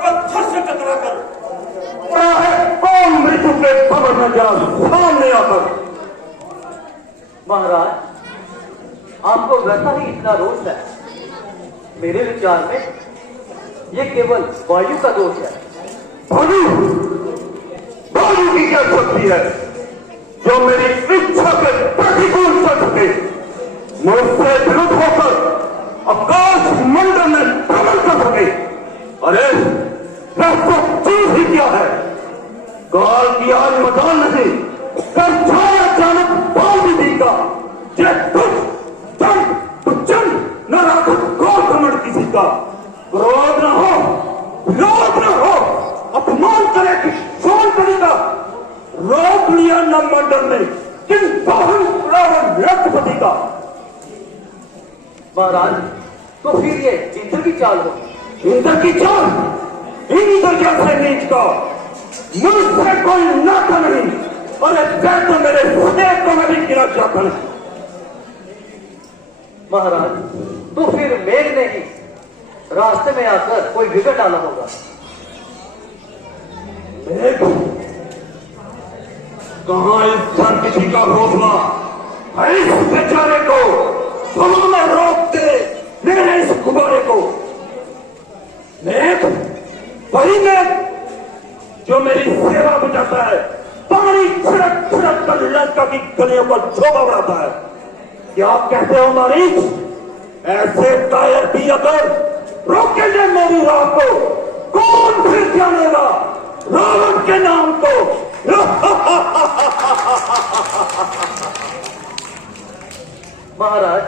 पत्थर से टकराकर पड़ा है कौन मृत्यु के खबर में जरा सामने आकर। महाराज, आपको वैसा ही इतना रोष है। मेरे विचार में ये केवल वायु का दोष है। वायु वायु की क्या शक्ति है जो मेरी इच्छा के प्रतिकूल चल सके, मुझसे विरुद्ध होकर आकाश मंडल में भ्रमण कर सके। अरे तो चीज ही क्या है, काल की आज मकान नहीं कर छाया अचानक बाल विधि का जे न राखत गौर कमर किसी का। क्रोध न हो, विरोध न हो, अपमान करे कि कौन करेगा। रोक लिया न मंडल में किन बाहन रावण लखपति का। महाराज, तो फिर ये इंद्र की चाल हो। इंद्र की चाल? इंद्र जैसे नीच का मुझसे कोई नाता नहीं। अरे मैं तो मेरे हृदय को मैं भी गिरा चाहता नहीं। महाराज, तो फिर मेघ ने ही रास्ते में आकर कोई विघट डाला होगा। मेघ? कहां इस घर किसी का हौसला है इस बेचारे को हवा में रोक दे मेरे इस गुब्बारे को। मेघ वही मेघ जो मेरी सेवा बचाता है, पानी छिड़क छिड़क कर लंका की गलियों पर शोभा बढ़ाता है। क्या आप कहते हो मरीज, ऐसे कायर भी अगर रोकेंगे मेरी राह को, कौन फिर जानेगा रावण के नाम को। महाराज,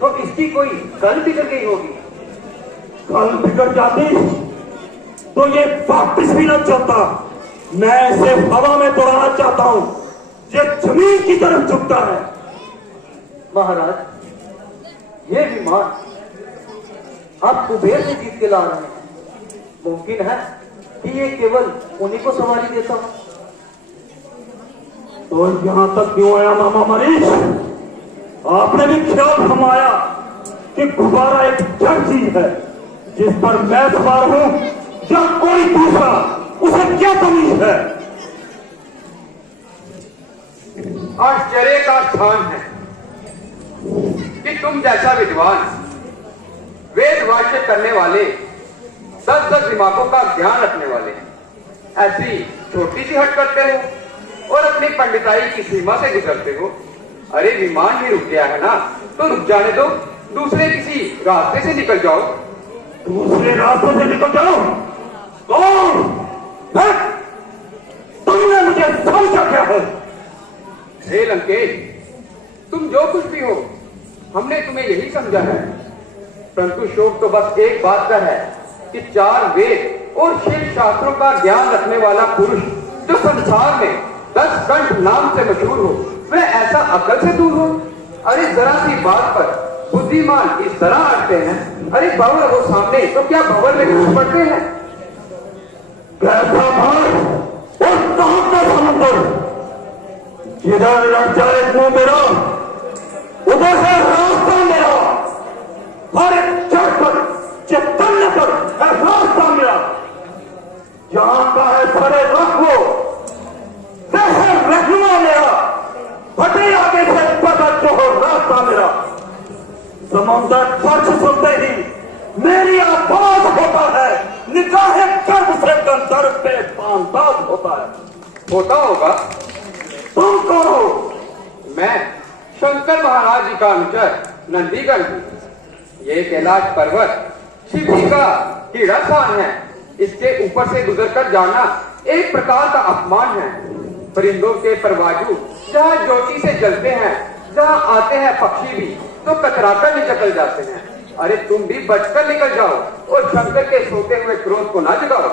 तो इसकी कोई गल बिगड़ गई होगी। गल बिगड़ जाती तो ये वापिस भी न चलता। मैं इसे हवा में दौड़ाना चाहता हूं, ये जमीन की तरफ झुकता है। महाराज, ये विमान आप कुबेर से जीत के ला रहे हैं। मुमकिन है कि ये केवल उन्हीं को सवारी देता हूं। तो यहां तक क्यों आया मामा मरीज? आपने भी ख्याल फरमाया कि गुब्बारा एक जड़ चीज है जिस पर मैं सवार हूं या कोई दूसरा, उसे क्या तमीज है। आश्चर्य का स्थान है कि तुम जैसा विद्वान, वेद वाक्य करने वाले, 10-10 दिमागों का ज्ञान रखने वाले ऐसी छोटी सी हट करते हो और अपनी पंडिताई की सीमा से गुजरते हो। अरे विमान भी रुक गया है ना, तो रुक जाने दो, दूसरे किसी रास्ते से निकल जाओ। दूसरे रास्ते से निकल जाओ? कौन? तुमने मुझे समझा क्या है? हे लंकेश, तुम जो कुछ भी हो, हमने तुम्हें यही समझा है। परंतु शोक तो बस एक बात का है कि 4 वेद और 6 शास्त्रों का ज्ञान रखने वाला पुरुष जो संसार में 10 कंठ नाम से मशहूर हो, वह ऐसा अकल से दूर हो। अरे जरा सी बात पर बुद्धिमान इस तरह अटते हैं। अरे भंवर हो सामने तो क्या भंवर में घुस पड़ते हैं। कैसा भार और कहां का समुद्र, जिधर लग जाए मुंह मेरा उधर है रास्ता मेरा। हर चढ़कर चैतन्य पर है रास्ता मेरा। जहां का है सरे रखो है रहनुमा मेरा। हटे आगे से पता जो हो रास्ता मेरा। समुद्र फर्श सुनते ही मेरी आवाज होता है, निगाहें गर्भ से गंधर्व पे पानदाज होता है। होता होगा। तुम कौन हो? मैं शंकर महाराज जी का अनुचर नंदीगण हूँ। ये कैलाश पर्वत शिव जी का कीड़ा स्थान है। इसके ऊपर से गुजरकर जाना एक प्रकार का अपमान है। परिंदों के परवाजू जहाँ ज्योति से जलते हैं, जहाँ आते हैं पक्षी भी तो कतराकर निकल जाते हैं। अरे तुम भी बचकर निकल जाओ और शंकर के सोते हुए क्रोध को ना जगाओ।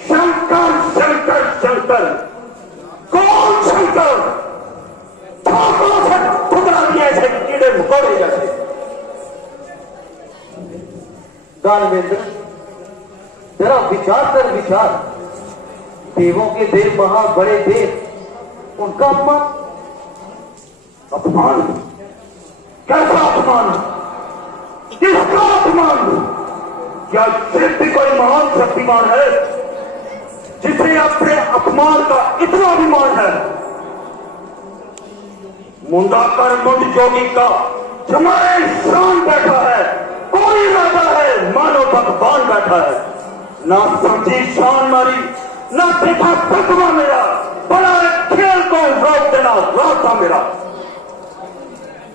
शंकर शंकर शंकर, कौन शंकर? ठाकुरों से ठुकरा दिया ऐसे कीड़े मकोड़े जैसे। दानवेंद्र, जरा विचार कर विचार। देवों के देव महा बड़े देव, उनका अपमान। अपमान? कैसा अपमान? किसका अपमान? क्या सिर्फ भी कोई महान शक्तिमान है जिसे अपने अपमान का इतना अभिमान है? मुंडा कर मुंड जोगी का जमाए शान बैठा है, कोई राजा है मानो भगवान बैठा है। ना समझी शान मारी, ना देखा तकवा मेरा, बड़ा खेल को रोक देना रास्ता मेरा।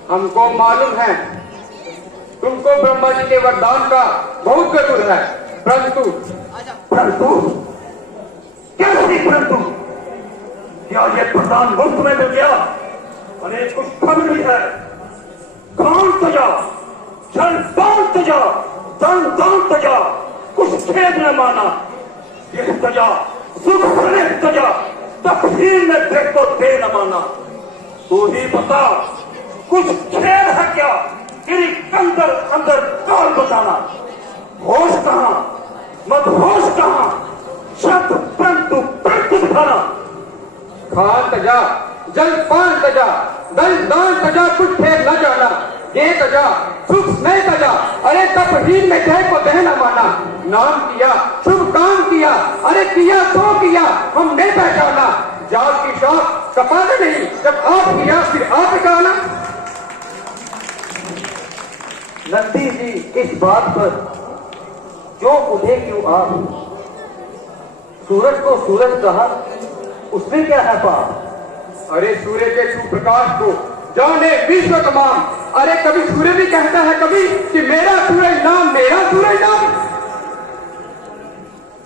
हमको मालूम है तुमको ब्रह्मा जी के वरदान का बहुत जरूर है, परंतु कैसी परंतु? क्या ये वरदान मुफ्त में मिल गया? अरे कुछ खबर भी है। कान तजा, जल दान तजा, दान तजा, कुछ खेद न माना। ये तजा, सुख भरे तजा, तकदीर में देख को दे न माना। तू ही बता, कुछ खेद है क्या? तेरी अंदर अंदर काल बताना। होश कहां, मत होश कहां, शब्द परंतु दिखाना। खान तजा, जल पान तजा, दान तजा, कुछ फेर न जाना। ये तजा, सुख नहीं तजा, अरे तपहीन में कह को दह न माना। नाम किया, शुभ काम किया, अरे किया तो किया, हम नहीं पहचाना। जाल की शाख कपाने नहीं, जब आप किया फिर आप कहना। नंदी जी इस बात पर जो उठे क्यों आप? सूरज को सूरज कहा, उसमें क्या है पाप? अरे सूर्य के सुप्रकाश को जाने विश्व तमाम। अरे कभी सूर्य भी कहता है कभी कि मेरा सूरज नाम, मेरा सूरज नाम।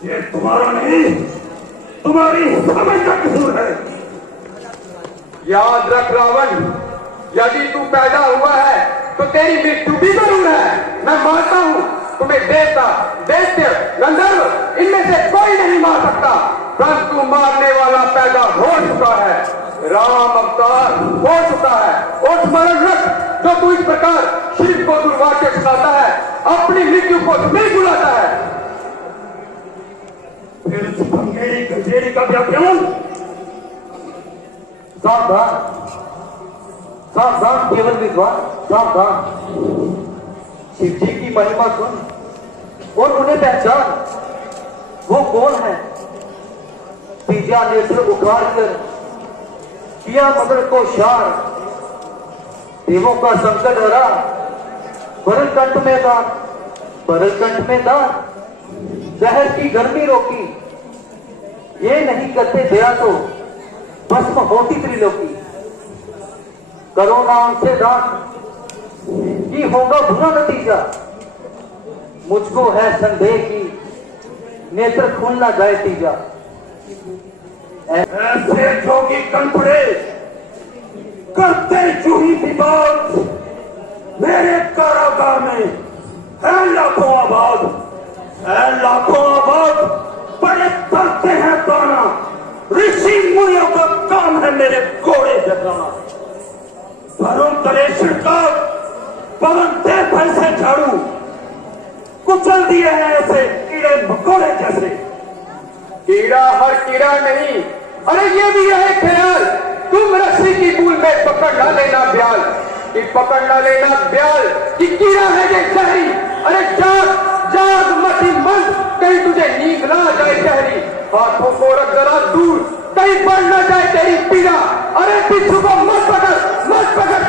ये तुम्हारा नहीं, तुम्हारी समझ का कसूर है। याद रख रावण, यदि तू पैदा हुआ है तो तेरी मृत्यु भी जरूर है। मैं मानता हूँ तुम्हें देवता, दैत्य, गंधर्व इनमें से कोई नहीं मार सकता, परंतु मारने वाला पैदा हो चुका है। राम अवतार हो चुका है। और स्मरण रख, जो तू इस प्रकार शिव को दुर्वाक्य सुनाता है, अपनी मृत्यु को नहीं बुलाता है। फिर भंगेरी गंजेरी का व्याख्यान। सावधान सावधान, केवल विद्वान सावधान। शिव जी की महिमा सुन और उन्हें पहचान। वो कौन है? तीजा नेत्र उखाड़ कर किया मगर को शार। देवों का संकट हरा, भरतकंठ में दान, भरतकंठ में दान। जहर की गर्मी रोकी, ये नहीं करते दया तो भस्म होती त्रिलोकी। करो नाम से दान, ये होगा बुरा नतीजा। मुझको है संदेह की नेत्र खुल ना जाए तीजा। ऐसे जोगी कनपड़े करते जूही की बात। मेरे कारागार में है लाखों आबाद, है लाखों आबाद। बड़े करते हैं दाना, ऋषि मुनियों का काम है मेरे घोड़े जगाना। भरों तले छिड़काव, पवन दे फैसे झाड़ू। कुचल दिए हैं ऐसे कीड़े मकोड़े जैसे। कीड़ा हर कीड़ा नहीं, अरे ये भी है ख्याल, तुम रस्सी की बूल में पकड़ ना लेना ब्याल, कि पकड़ ना लेना ब्याल कि कीड़ा है ये शहरी। अरे जाग जाग मती मन, कहीं तुझे नींद ना आ जाए शहरी। हाथों को रख जरा दूर, कहीं बढ़ ना जाए तेरी पीड़ा। अरे बिच्छू को मत पकड़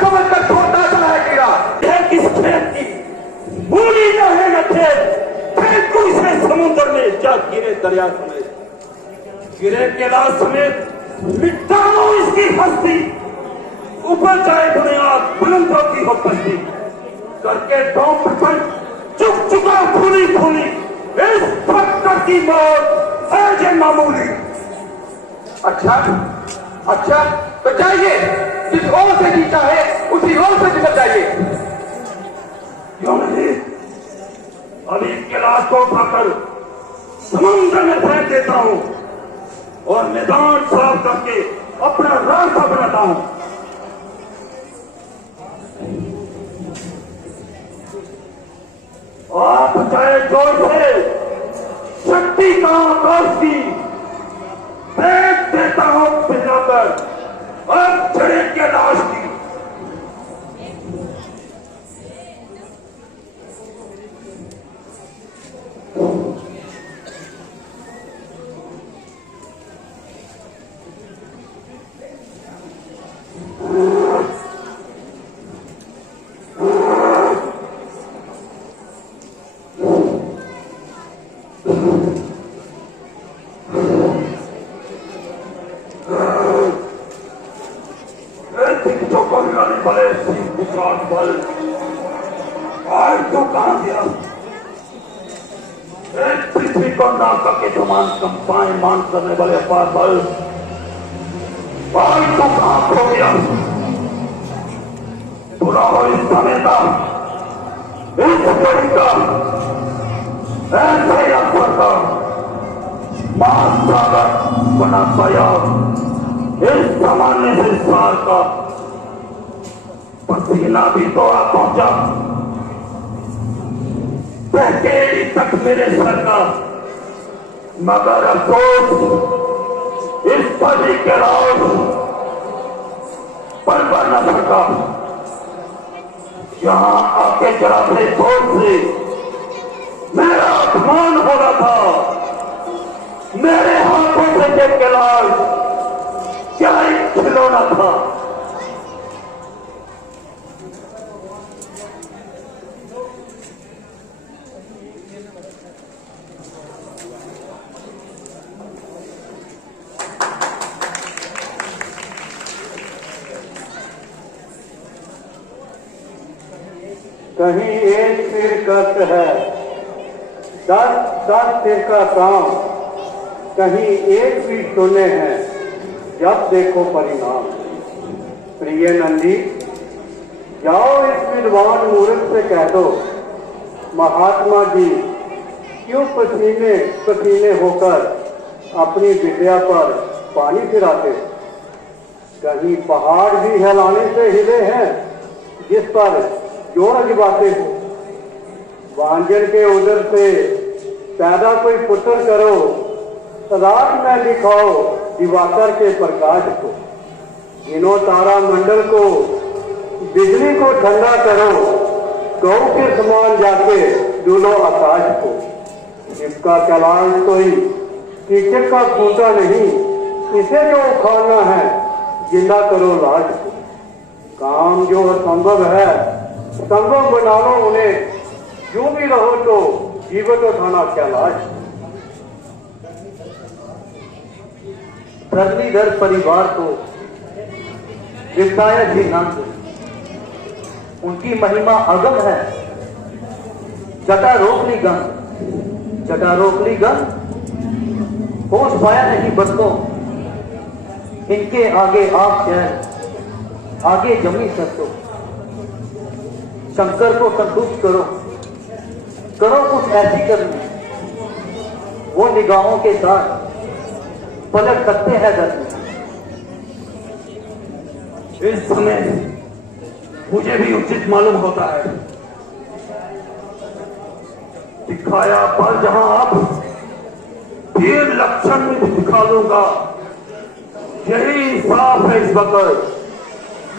समझ कर छोड़ता चला है कीड़ा। यह किस खेत की भूली न है न खेत, फेंकू इसे समुद्र में जा गिरे दरिया समेत। गिरे कैलाश समेत मिटाओ इसकी हस्ती। ऊपर जाए बुनियाद बुलंदों की हो बस्ती। करके डोम प्रपंच चुक चुका फूली फूली। इस पत्थर की मौत है जे मामूली। अच्छा तो जाइए, जिस ओर से जीता है उसी ओर से निकल जाइए। क्यों नहीं? अभी कैलाश को उठाकर समुद्र में फेंक देता हूं और मैदान साफ करके अपना रास्ता बनाता हूं। आप चाहे जोर से शक्ति का आकाश की फेंक देता हूं पिघलाकर अब छड़े के लाश की। गया। एक पृथ्वी को नाका के समान कंपाएं मान करने वाले अपार बल भाई तो कहां खो गया। पूरा हो इस समय का इस घड़ी का ऐसे अक्सर का महासागर बना पाया इस सामान्य संसार का पसीना भी तो आ पहुंचा पहकेड़ी तक मेरे सर का, मगर अफसोस इस पदी के राज पर न सका। यहां आके जरा अपने सोच से मेरा अपमान हो रहा था। मेरे हाथों से ये कैलाश क्या एक खिलौना था। कहीं एक सिर कष्ट है, 10 सिर का काम, कहीं एक भी सुने हैं, जब देखो परिणाम। प्रिय नंदी, जाओ इस विद्वान मूर्ख से कह दो, महात्मा जी क्यों पसीने पसीने होकर अपनी विद्या पर पानी फिराते। कहीं पहाड़ भी हिलाने से हिले हैं, जिस पर जोर अजमाते हो। वांजन के उदर से पैदा कोई पुत्र करो, रात में दिखाओ दिवाकर के प्रकाश को। दिनों तारा मंडल को बिजली को ठंडा करो, गौ के समान जाके डूलो आकाश को। इसका कैलाश कोई कीचड़ का खूंटा नहीं, इसे जो उखाड़ना है जिंदा करो लाश को। काम जो असंभव है संभव बना लो उन्हें, जो भी रहो तो जीवन उठाना कैलाश। धरणीधर परिवार को विधायक जी नंद, उनकी महिमा अगम है। जटा रोकली गंग, जटा रोकली गंग, होश पाया नहीं बरतों, इनके आगे आप चैन, आगे जमी सतो। शंकर को संतुष्ट करो, करो कुछ ऐसी करनी, वो निगाहों के साथ पलट सकते हैं दर्द। इस समय मुझे भी उचित मालूम होता है, दिखाया पर जहां आप फिर लक्षण में भी दिखा दूंगा। यही साफ है इस वक्त,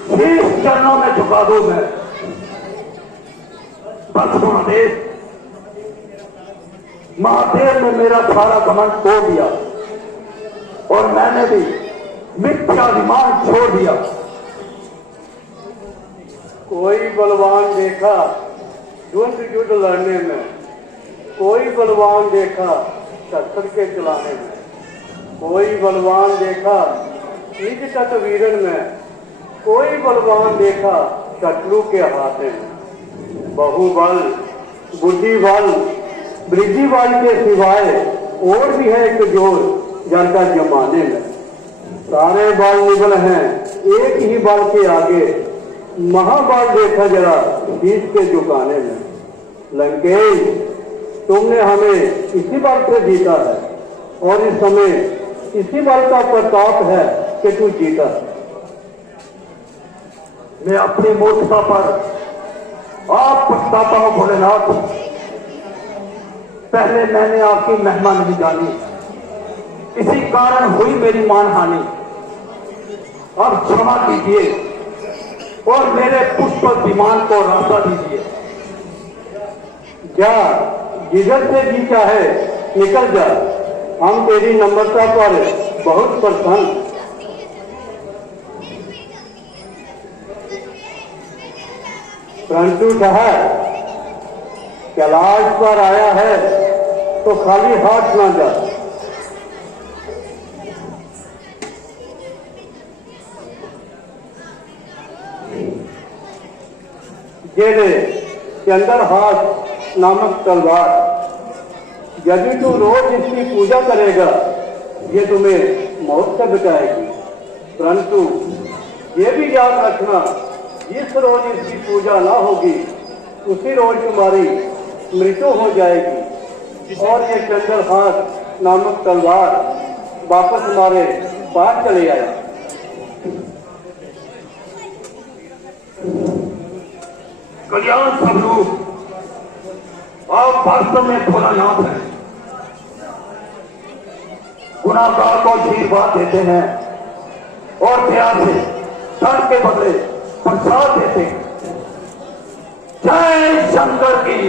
शीश चरणों में झुका दूं मैं। बस महादेव ने मेरा सारा घमंड तोड़ दिया और मैंने भी मिथ्याभिमान छोड़ दिया। कोई बलवान देखा युद्ध लड़ने में, कोई बलवान देखा शस्त्र के चलाने में, कोई बलवान देखा निज तत्वीरन में, कोई बलवान देखा शत्रु के हाथे में। बहुबल बुद्धिबल वृद्धिबल के सिवाय और भी है एक जोर जनता जमाने में। सारे बल निबल हैं एक ही बल के आगे, महाबल देखा जरा शीश के झुकाने में। लंकेश, तुमने हमें इसी बल से जीता है और इस समय इसी बल का प्रताप है कि तू जीता। मैं अपनी मूर्खता पर आप पछताता हूं भोलेनाथ। पहले मैंने आपकी महिमा नहीं जानी, इसी कारण हुई मेरी मानहानि। अब क्षमा कीजिए और मेरे पुष्प विमान को रास्ता दीजिए। जा, जिधर से जी चाहे निकल जा, हम तेरी नम्रता पर बहुत प्रसन्न। परंतु ठहर, कैलाश पर आया है तो खाली हाथ ना जा। ये ले के अंदर हाथ नामक तलवार। यदि तू रोज इसकी पूजा करेगा ये तुम्हें मौत से बचाएगी, परंतु ये भी याद रखना जिस रोज इसकी पूजा ना होगी उसी रोज तुम्हारी मृत्यु हो जाएगी और ये चंद्रहास नामक तलवार वापस हमारे पास चले आए। कल्याण स्वरूप, आप वास्तव में भोलानाथ हैं। गुनाहगार को आशीर्वाद देते हैं और दया से धन के बदले प्रसाद देते हैं। जय शंकर की।